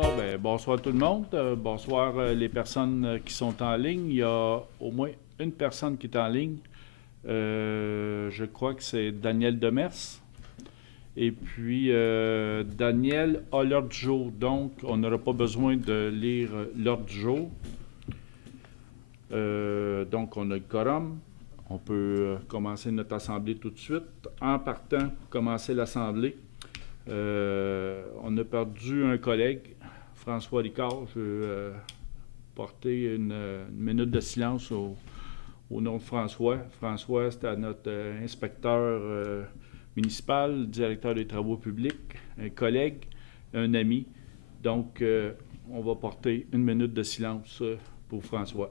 Ça, ben, bonsoir tout le monde. Bonsoir les personnes qui sont en ligne. Il y a au moins une personne qui est en ligne. Je crois que c'est Daniel Demers. Et puis, Daniel a l'ordre du jour. Donc, on n'aura pas besoin de lire l'ordre du jour. Donc, on a le quorum. On peut commencer notre assemblée tout de suite. En partant, pour commencer l'assemblée, on a perdu un collègue, François Ricard. Je veux porter une minute de silence au nom de François. François, c'était notre inspecteur municipal, directeur des travaux publics, un collègue, un ami. Donc, on va porter une minute de silence pour François.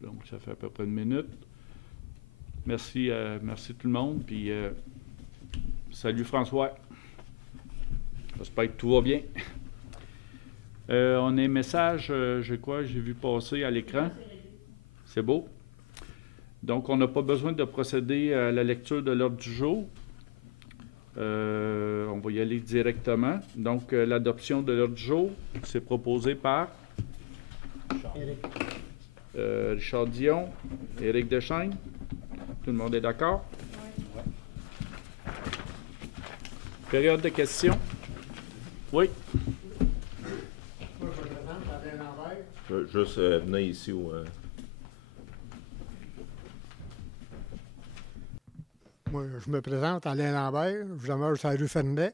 Donc, ça fait à peu près une minute. Merci, merci tout le monde. Puis, salut François. J'espère que tout va bien. On a un message, je crois, j'ai vu passer à l'écran. C'est beau. Donc, on n'a pas besoin de procéder à la lecture de l'ordre du jour. On va y aller directement. Donc, l'adoption de l'ordre du jour, c'est proposé par Richard Dion, Éric Deschaines. Tout le monde est d'accord? Oui. Période de questions. Oui. Moi, je me présente, Alain Lambert. Je veux juste venir ici où... Moi, je me présente, Alain Lambert. Je demeure sur la rue Fernet.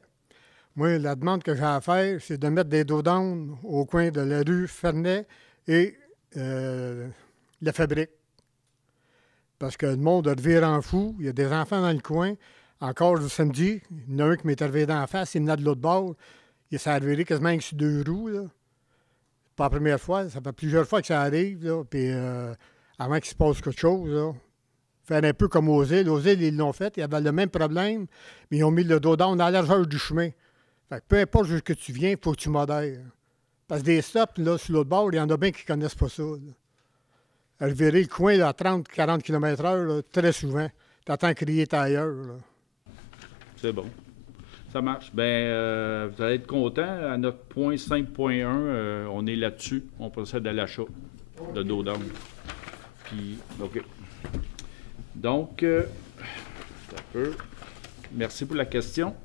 Moi, la demande que j'ai à faire, c'est de mettre des dos d'âne au coin de la rue Fernet et la fabrique. Parce que le monde a deviné en fou. Il y a des enfants dans le coin. Encore le samedi, il y en a un qui m'est arrivé d'en face, il venait de l'autre bord. Il s'est arrivé quasiment sur 2 roues. Là. Pas la première fois, ça fait plusieurs fois que ça arrive. Là. Puis avant qu'il se passe quelque chose, là. Faire un peu comme aux îles. Aux îles, ils l'ont fait. Ils avaient le même problème, mais ils ont mis le dos down dans la largeur du chemin. Fait que peu importe jusqu'où tu viens, il faut que tu modères. Parce que des stops, là, sur l'autre bord, il y en a bien qui ne connaissent pas ça. Là. Revirer le coin là, à 30-40 km/h, très souvent. Tu entends crier ailleurs. Là. C'est bon. Ça marche. Bien, vous allez être content. À notre point 5.1, on est là-dessus. On procède à l'achat de dos down. Puis, OK. Donc, un peu. Merci pour la question.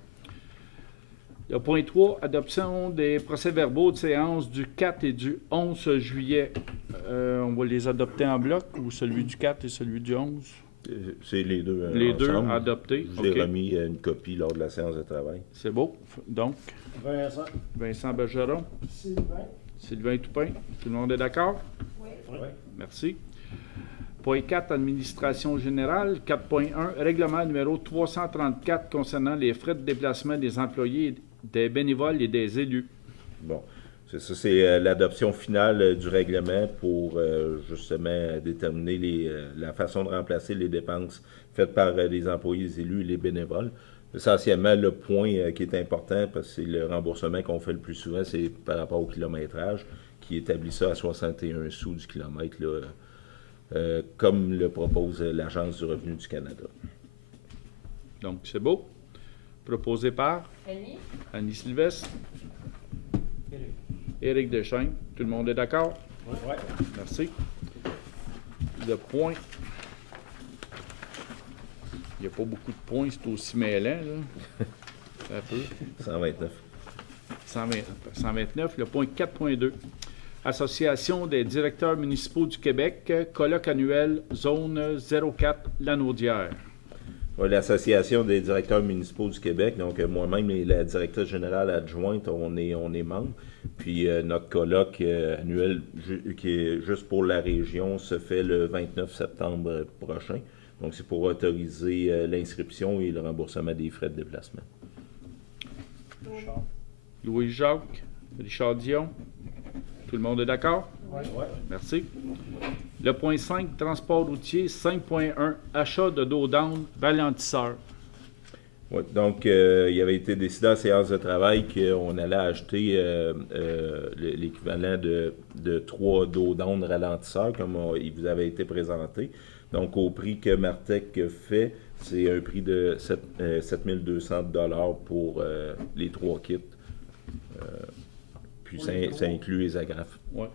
Le point 3, adoption des procès-verbaux de séance du 4 et du 11 juillet. On va les adopter en bloc ou celui du 4 et celui du 11? C'est les deux. Les deux adoptés. Je vous ai remis une copie lors de la séance de travail. C'est beau. Donc, Vincent Bergeron. Sylvain Toupin. Tout le monde est d'accord? Oui. Merci. Point 4, administration générale. 4.1, règlement numéro 334 concernant les frais de déplacement des employés, des bénévoles et des élus. Bon, c'est ça, c'est l'adoption finale du règlement pour justement déterminer la façon de remplacer les dépenses faites par les employés, les élus et les bénévoles. Essentiellement, le point qui est important, parce que c'est le remboursement qu'on fait le plus souvent, c'est par rapport au kilométrage, qui établit ça à 61 sous du kilomètre, là, comme le propose l'Agence du revenu du Canada. Donc, c'est beau. Proposé par Annie Sylvestre. Éric Deschaines. Tout le monde est d'accord? Oui. Merci. Le point. Il n'y a pas beaucoup de points, c'est aussi mêlant, là. Un peu. 129. 129. Le point 4.2. Association des directeurs municipaux du Québec, colloque annuel, zone 04, Lanaudière. Oui, l'Association des directeurs municipaux du Québec, donc moi-même et la directrice générale adjointe, on est membres. Puis notre colloque annuel, qui est juste pour la région, se fait le 29 septembre prochain. Donc c'est pour autoriser l'inscription et le remboursement des frais de déplacement. Louis-Jacques, Richard Dion, tout le monde est d'accord? Oui. Merci. Le point 5, transport routier, 5.1, achat de dos d'âne ralentisseur. Oui, donc il avait été décidé en séance de travail qu'on allait acheter l'équivalent de 3 dos d'âne ralentisseurs, comme il vous avait été présenté. Donc, au prix que Martec fait, c'est un prix de 7 200 $ pour les 3 kits. Puis ça inclut les agrafes. Ouais.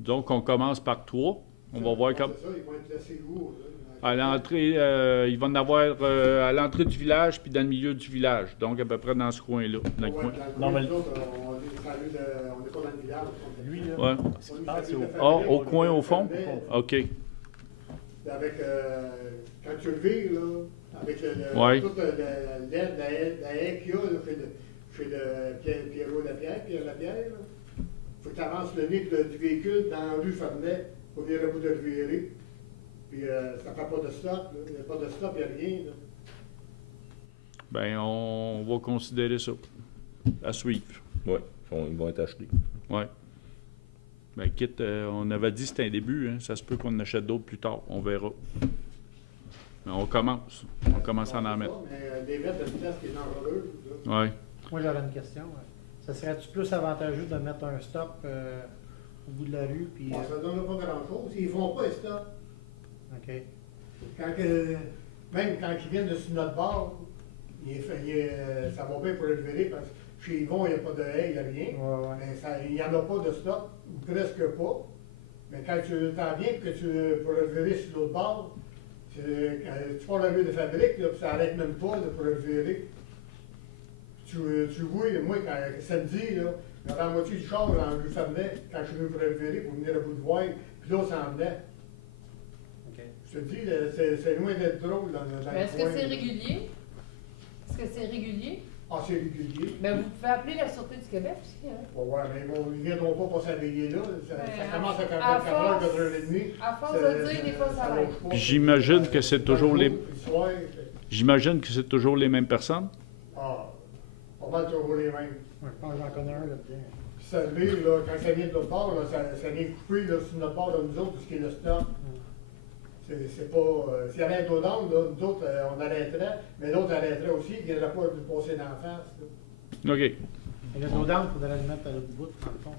Donc, on commence par 3. On va voir comme. C'est ça, ils vont être assez lourds. Là. À l'entrée, il va en avoir à l'entrée du village puis dans le milieu du village. Donc, à peu près dans ce coin-là. Dans le coin. Non, mais on n'est pas dans le village. Lui, là, Ouais. ce qui passe, c'est au Ah, au coin, au fond? OK. Avec, quand tu le vires, là, avec Ouais. toute la haie qu'il y a, là, chez le Pierrot Lapierre, Pierre Lapierre, il faut que tu avances le nez du véhicule dans la rue Fernet pour venir à bout de le virer. Puis ça ne fait pas de stop, il n'y a pas de stop, il n'y a rien. Là. Bien, on va considérer ça. À suivre. Oui, ils vont être achetés. Oui. Bien, quitte, on avait dit que c'était un début, hein, ça se peut qu'on en achète d'autres plus tard, on verra. Mais on commence. On commence à en mettre. Mais des mètres de vitesse qui est dangereux. Oui. Moi, j'avais une question. Ça serait-tu plus avantageux de mettre un stop au bout de la rue? Puis, Ça ne donne pas grand-chose. Ils ne font pas les stops. OK. Même quand ils viennent de sur notre bord, ça va bien pour le virer parce que chez Yvon, il n'y a pas de haie, il n'y a rien. Ouais. Mais il n'y en a pas de stop, ou presque pas. Mais quand tu t'en viens pour le virer sur l'autre bord, tu prends la rue de fabrique, là, puis ça n'arrête même pas là, pour le virer. Tu vois, moi, samedi, là, dans la moitié du char, dans la rue Fernet, quand je suis venu pour le virer, pour venir à bout de voie, puis l'autre s'en venait. Je te dis, c'est loin d'être drôle dans le Est-ce coin. que c'est régulier? Est-ce que c'est régulier? Ah, c'est régulier. Mais vous pouvez appeler la Sûreté du Québec aussi, hein? Ouais, mais bon, ils ne viendront pas pour s'aveiller là. Ça commence à à 4h, force- 4h30. À force de dire, des fois, ça va. Puis j'imagine que c'est toujours les. Le soir, J'imagine que c'est toujours les mêmes personnes. ah, pas mal toujours les mêmes. Je pense que j'en connais un là-dedans. Puis ça vire, là, quand ça vient de l'autre bord, là, ça vient couper là, sur notre bord de nous autres, tout ce qui est le stop. C'est pas. S'il y avait un dos d'âne, là, nous autres, on arrêterait, mais l'autre arrêterait aussi, il ne viendrait pas nous passer d'en face. Là. OK. Et le dos d'âne, il faudrait le mettre à l'autre bout, dans le fond.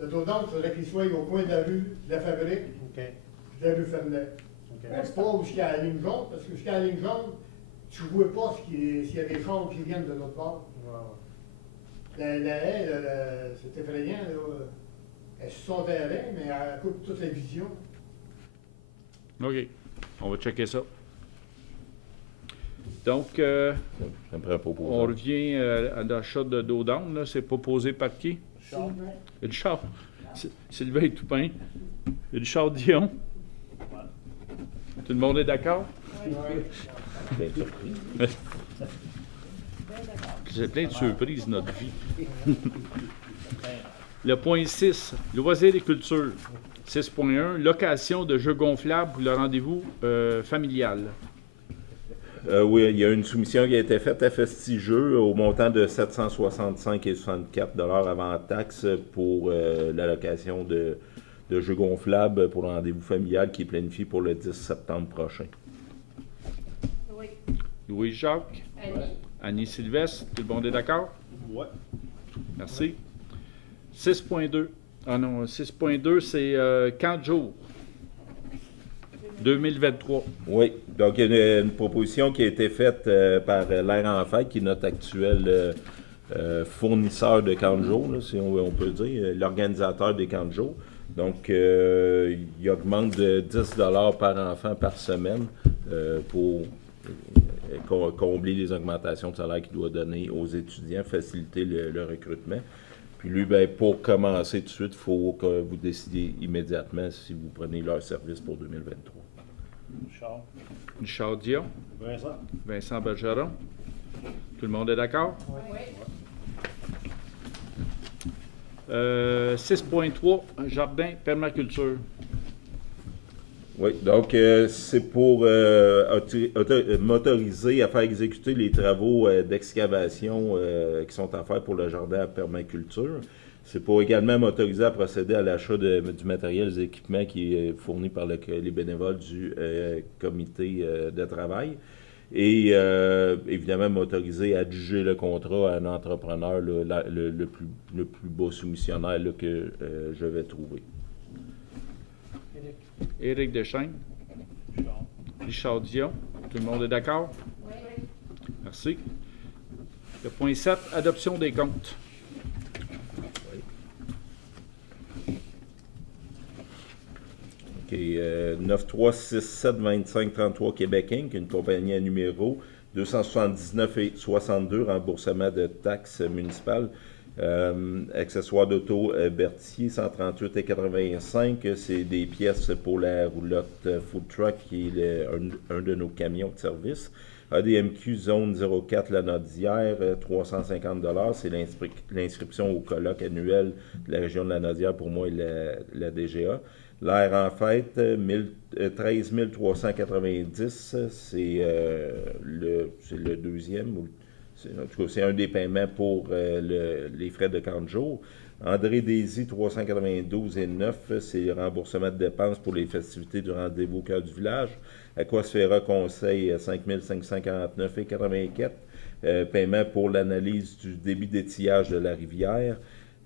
Le dos d'âne, il faudrait qu'il soit au coin de la rue de la fabrique, OK. puis de la rue Fernet. OK. C'est pas jusqu'à la ligne jaune, parce que jusqu'à la ligne jaune, tu ne vois pas s'il y a des chars qui viennent de l'autre bord. Ouais. La haie, c'est effrayant, là. Elle est sur son terrain, mais elle coupe toute la vision. OK. On va checker ça. Donc, Ça me prend pas pour on revient à l'achat de dos d'âne, là. C'est proposé par qui? Richard. Sylvain Toupin. Richard Dion. Tout le monde est d'accord? bien surpris. C'est plein de surprises, notre vie. Le point 6, loisirs et culture. 6.1, location de jeux gonflables pour le rendez-vous familial. Oui, il y a une soumission qui a été faite à Festigeux au montant de 765,64 $ avant taxe pour l'allocation de jeux gonflables pour le rendez-vous familial qui est planifié pour le 10 septembre prochain. Oui. Louis-Jacques, Annie? Annie Sylvestre, tout le monde est d'accord? Oui. Merci. 6.2. Ah non, 6.2, c'est 4 jours. 2023. Oui, donc il y a une proposition qui a été faite par l'Air en Fête, qui est notre actuel fournisseur de camps de jour, là, si on peut dire, l'organisateur des camps de jour. Donc, il augmente de 10 $ par enfant par semaine pour combler les augmentations de salaire qu'il doit donner aux étudiants, faciliter le recrutement. Puis lui, ben, pour commencer tout de suite, il faut que vous décidiez immédiatement si vous prenez leur service pour 2023. Richard. Richard Dion, Vincent. Vincent Bergeron. Tout le monde est d'accord? Oui. 6.3, jardin, permaculture. Oui, donc c'est pour m'autoriser à faire exécuter les travaux d'excavation qui sont à faire pour le jardin à permaculture. C'est pour également m'autoriser à procéder à l'achat du matériel, des équipements qui est fourni par les bénévoles du comité de travail. Et évidemment, m'autoriser à adjuger le contrat à un entrepreneur le plus beau soumissionnaire là, que je vais trouver. Éric Deschaines, Richard. Richard Dion. Tout le monde est d'accord? Oui. Merci. Le point 7, adoption des comptes. OK. 93672533 Québec Inc., une compagnie à numéro 279,62, remboursement de taxes municipales. Accessoires d'auto Berthier, 138,85. C'est des pièces pour la roulotte Food Truck, qui est un de nos camions de service. ADMQ Zone 04 La Naudière, 350 $. C'est l'inscription au colloque annuel de la région de la Naudière pour moi et la DGA. L'air en fête, 13 390. C'est le deuxième. En tout cas, c'est un des paiements pour les frais de 40 jours. André Désy, 392,9. C'est le remboursement de dépenses pour les festivités du rendez-vous au cœur du village. Aquasphera Conseil, 5 549,84. Paiement pour l'analyse du débit d'étillage de la rivière.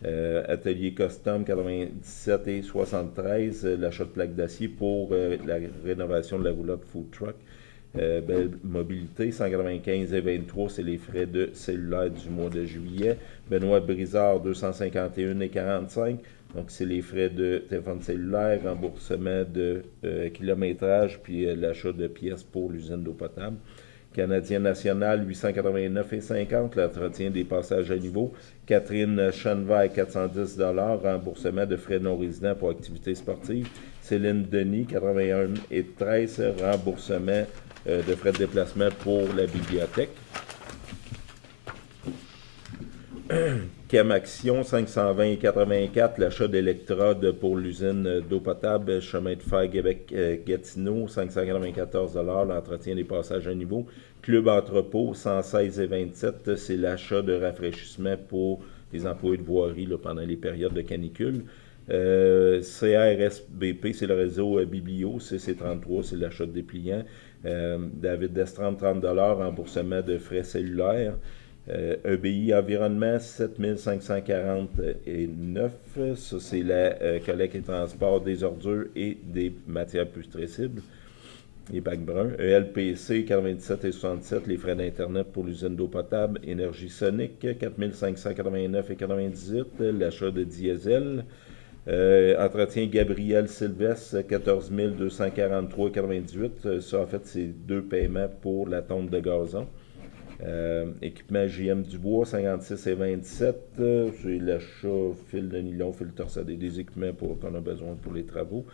Atelier Custom, 97,73. L'achat de plaques d'acier pour la rénovation de la roulotte Food Truck. Belle Mobilité, 195,23, c'est les frais de cellulaire du mois de juillet. Benoît Brizard, 251,45. Donc, c'est les frais de téléphone cellulaire, remboursement de kilométrage, puis l'achat de pièces pour l'usine d'eau potable. Canadien National, 889,50, l'entretien des passages à niveau. Catherine Chenevert, 410 $, remboursement de frais non résidents pour activités sportives. Céline Denis, 81,13, remboursement de frais de déplacement pour la bibliothèque. Cam Action, 520,84, l'achat d'électrodes pour l'usine d'eau potable, chemin de fer Québec-Gatineau, 594 $, l'entretien des passages à niveau. Club Entrepôt, 116,27, c'est l'achat de rafraîchissement pour les employés de voirie là, pendant les périodes de canicule. CRSBP, c'est le réseau Biblio, CC33, c'est l'achat de dépliants. David Destram, 30 $, remboursement de frais cellulaires. EBI Environnement, 7 549. Ça, c'est la collecte et transport des ordures et des matières putrescibles. Les bacs bruns. ELPC, 97,67. Les frais d'Internet pour l'usine d'eau potable. Énergie Sonic, 4 589,98. L'achat de diesel. Entretien Gabriel Sylvestre, 14 243,98. Ça, en fait, c'est 2 paiements pour la tonte de gazon. Équipement JM Dubois, 56,27. C'est l'achat fil de nylon, fil torsadé, des équipements qu'on a besoin pour les travaux.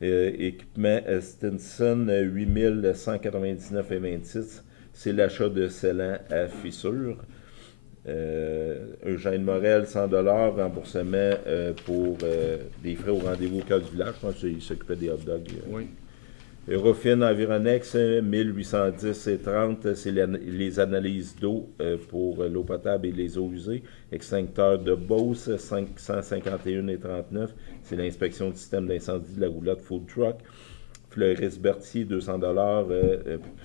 Équipement Stinson, 8199,26. C'est l'achat de scellants à fissure. Eugène Morel, 100 $, remboursement pour des frais au rendez-vous au cœur du village. Je pense qu'il s'occupait des hot dogs. Oui. Eurofin Environex, 1810,30, c'est les analyses d'eau pour l'eau potable et les eaux usées. Extincteur de Beauce, 551,39, c'est l'inspection du système d'incendie de la roulotte Food Truck. Fleuris Berthier, 200 $,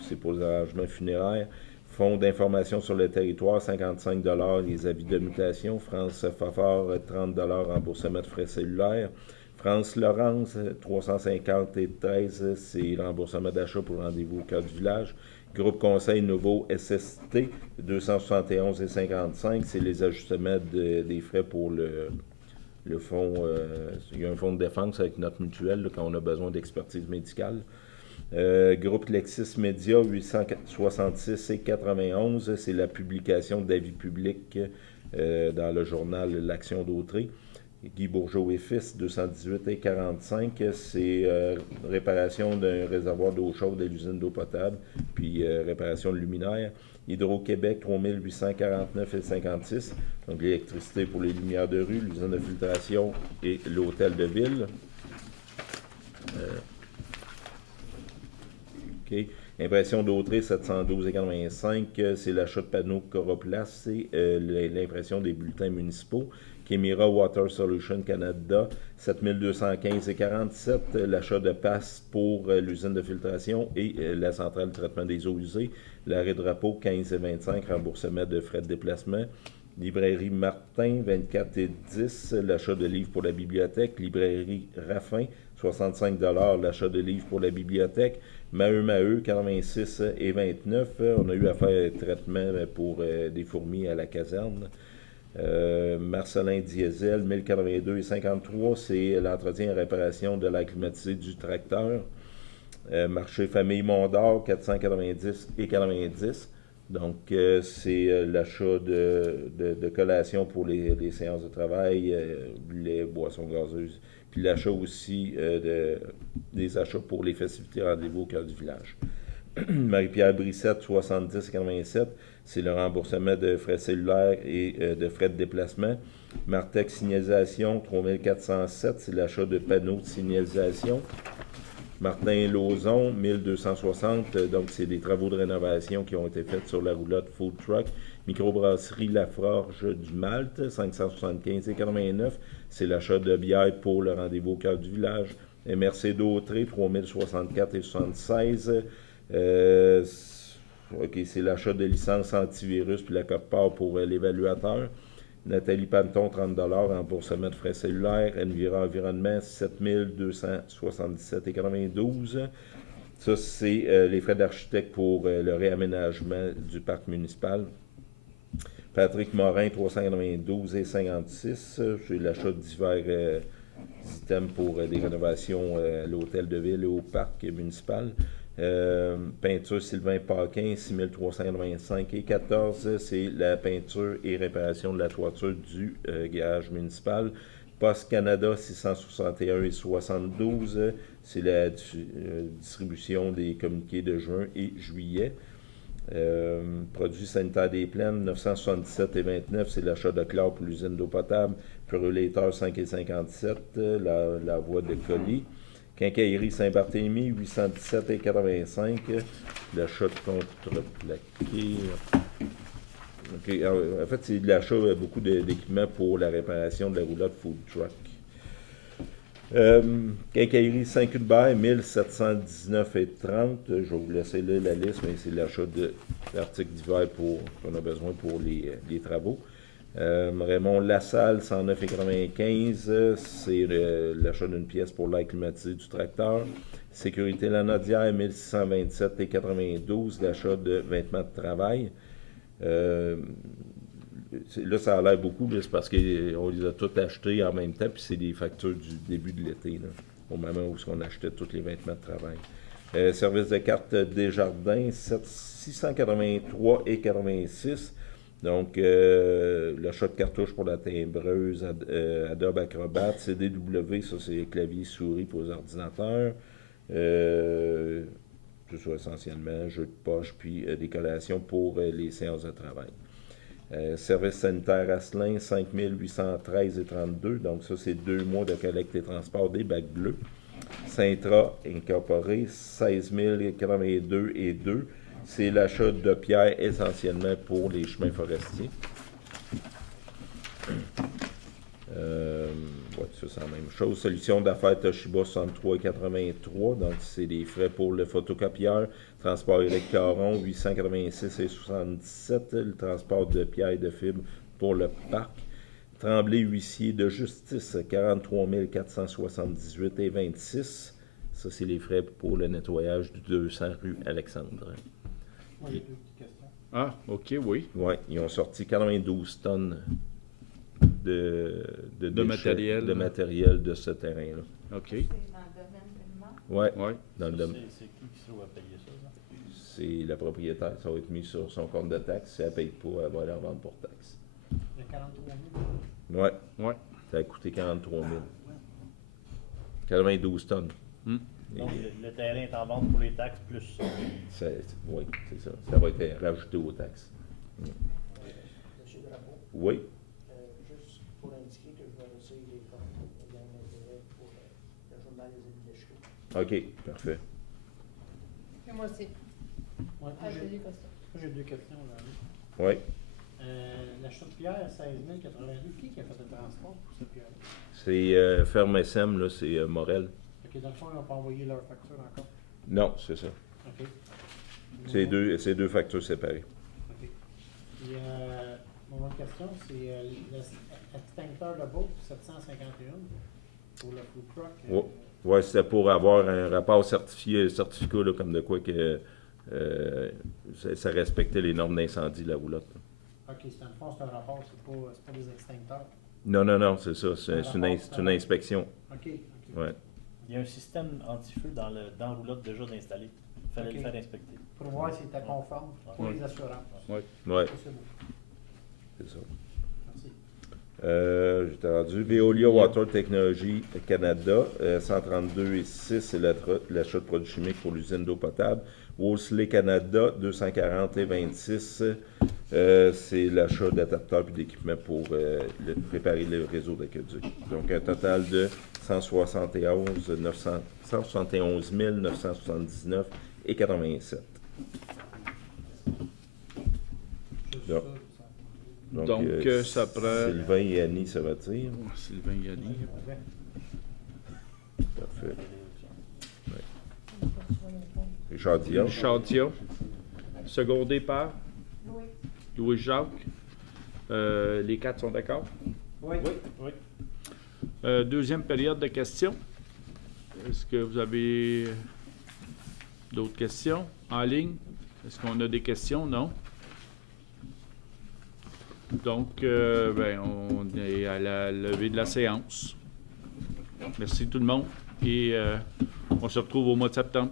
c'est pour les arrangements funéraires. Fonds d'information sur le territoire, 55 $, les avis de mutation. France Fafard, 30 $, remboursement de frais cellulaires. France Laurence, 350,13, c'est le remboursement d'achat pour le rendez-vous au cœur du village. Groupe Conseil Nouveau SST, 271,55, c'est les ajustements des frais pour le fonds. Il y a un fonds de défense avec notre mutuelle là, quand on a besoin d'expertise médicale. Groupe Lexis Média, 866,91, c'est la publication d'avis publics dans le journal L'Action d'Autré. Guy Bourgeot et Fils, 218 et 45. C'est réparation d'un réservoir d'eau chaude de l'usine d'eau potable, puis réparation de luminaire. Hydro-Québec, 3849 et 56. Donc, l'électricité pour les lumières de rue, l'usine de filtration et l'hôtel de ville. OK. Impression d'Autré, 712,85. C'est l'achat de panneaux Coroplast. C'est l'impression des bulletins municipaux. Kemira Water Solution Canada, 7215,47. L'achat de passes pour l'usine de filtration et la centrale de traitement des eaux usées. L'arrêt de repos, 15,25. Remboursement de frais de déplacement. Librairie Martin, 24,10. L'achat de livres pour la bibliothèque. Librairie Raffin, 65 $. L'achat de livres pour la bibliothèque. Maheu, 86,29. On a eu à faire un traitement pour des fourmis à la caserne. Marcelin Diesel, 1082,53. C'est l'entretien et réparation de l'air climatisé du tracteur. Marché Famille Mondor, 490,90. Donc, c'est l'achat de collations pour les séances de travail, les boissons gazeuses. Puis l'achat aussi des achats pour les festivités rendez-vous au cœur du village. Marie-Pierre Brissette, 70,87. C'est le remboursement de frais cellulaires et de frais de déplacement. Martec Signalisation, 3407. C'est l'achat de panneaux de signalisation. Martin Lauzon, 1260. Donc, c'est des travaux de rénovation qui ont été faits sur la roulotte Food Truck. Microbrasserie Laforge du Malte, 575,89. C'est l'achat de bière pour le rendez-vous au cœur du village. MRC d'Autré, 3064,76. OK, c'est l'achat de licence antivirus puis la cote-part pour l'évaluateur. Nathalie Panton, 30 $, remboursement de frais cellulaires. Envira Environnement, 7277,92. Ça, c'est les frais d'architecte pour le réaménagement du parc municipal. Patrick Morin, 392,56. C'est l'achat de divers items pour des rénovations à l'hôtel de ville et au parc municipal. Peinture Sylvain Paquin, 6385,14. C'est la peinture et réparation de la toiture du garage municipal. Poste Canada, 661,72. C'est la distribution des communiqués de juin et juillet. Produits sanitaires des plaines, 977,29. C'est l'achat de chlore pour l'usine d'eau potable. Purulator, 5,57. La voie de colis. Quincaillerie Saint-Barthélemy, 817,85. L'achat de contreplaqué. Okay. En fait, c'est de l'achat beaucoup d'équipements pour la réparation de la roulotte Food Truck. Quincaillerie Saint-Cuthbert, 1719,30. Je vais vous laisser là la liste, mais c'est l'achat d'articles divers qu'on a besoin pour les travaux. Raymond Lassalle, 109,95. C'est l'achat d'une pièce pour l'air climatisé du tracteur. Sécurité Lanaudière, 1627,92. L'achat de vêtements de travail. Là, ça a l'air beaucoup, c'est parce qu'on les a tous achetés en même temps, puis c'est des factures du début de l'été, au moment où on achetait tous les vêtements de travail. Service de carte Desjardins, 683,86. Donc, l'achat de cartouches pour la timbreuse, Adobe Acrobat, CDW, ça c'est clavier souris pour les ordinateurs. Tout ça essentiellement, jeux de poche, puis des collations pour les séances de travail. Service sanitaire Asselin, 5813,32. Donc, ça c'est 2 mois de collecte et transport des bacs bleus. Sintra Incorporé, 16,082,2. C'est l'achat de pierres essentiellement pour les chemins forestiers. Ça, c'est la même chose. Solution d'affaires Toshiba, 63,83. Donc, c'est des frais pour le photocopieur. Transport Éric Caron, 886,77. Le transport de pierres et de fibres pour le parc. Tremblay Huissier de justice, 43 478,26. Ça, c'est les frais pour le nettoyage du 200 rue Alexandre. Moi, j'ai 2 petites questions. Ah, OK, oui. Oui, ils ont sorti 92 tonnes de matériel. De matériel de ce terrain-là. OK. C'est dans le domaine tellement. Oui, Ouais. dans le domaine. C'est qui se va payer ça? Là? C'est la propriétaire. Ça va être mis sur son compte de taxe. Si elle ne paye pas, elle va aller en vendre pour taxe. Il y a 43 000. Oui, Ouais. Ça a coûté 43 000. 92 tonnes. Hmm. Donc, le terrain est en vente pour les taxes plus. Oui, c'est ça. Ça va être rajouté aux taxes. Monsieur Drapeau, Oui. juste pour indiquer que je vais retirer les comptes et gain d'intérêt pour le journal des élus de Chico. OK, parfait. Et moi aussi. Ouais, Ah, j'ai dit Costa. moi, j'ai deux questions aujourd'hui. Oui. L'achat de pierre, 16 082, qui a fait le transport pour cette pierre? C'est Ferme SM, là, c'est Morel. OK, dans le fond, ils n'ont pas envoyé leur facture encore. Non, c'est ça. OK. C'est deux factures séparées. OK. Puis, mon autre question, c'est l'extincteur de boat 751 pour le food truck. Oui, ouais, c'était pour avoir un rapport certificat, là, comme de quoi que ça respectait les normes d'incendie, la roulotte. OK, dans le fond, c'est un rapport, c'est pas des extincteurs. Non, c'est ça. C'est une inspection. OK. Ouais. Il y a un système anti-feu dans la roulotte déjà d'installer. Il fallait Ok. le faire inspecter. Pour voir s'il était conforme pour les assurances. Ouais, Ça, c'est beau. c'est ça. Merci. J'étais rendu Veolia Water Technology Canada, 132,6, c'est l'achat de produits chimiques pour l'usine d'eau potable. Wolseley Canada, 240,26, c'est l'achat d'adapteurs et d'équipements pour préparer le réseau d'aqueduc. Donc, un total de 171 979 et 87. Juste Donc, Donc, ça prend... Sylvain et Annie se retirent. Sylvain Galli. ça. Parfait. Richard Dion. Richard Dion. Secondé par Louis. Louis-Jacques. Les quatre sont d'accord? Oui. Oui. Deuxième période de questions. Est-ce que vous avez d'autres questions en ligne? Est-ce qu'on a des questions? Non? Donc, on est à la levée de la séance. Merci tout le monde et on se retrouve au mois de septembre.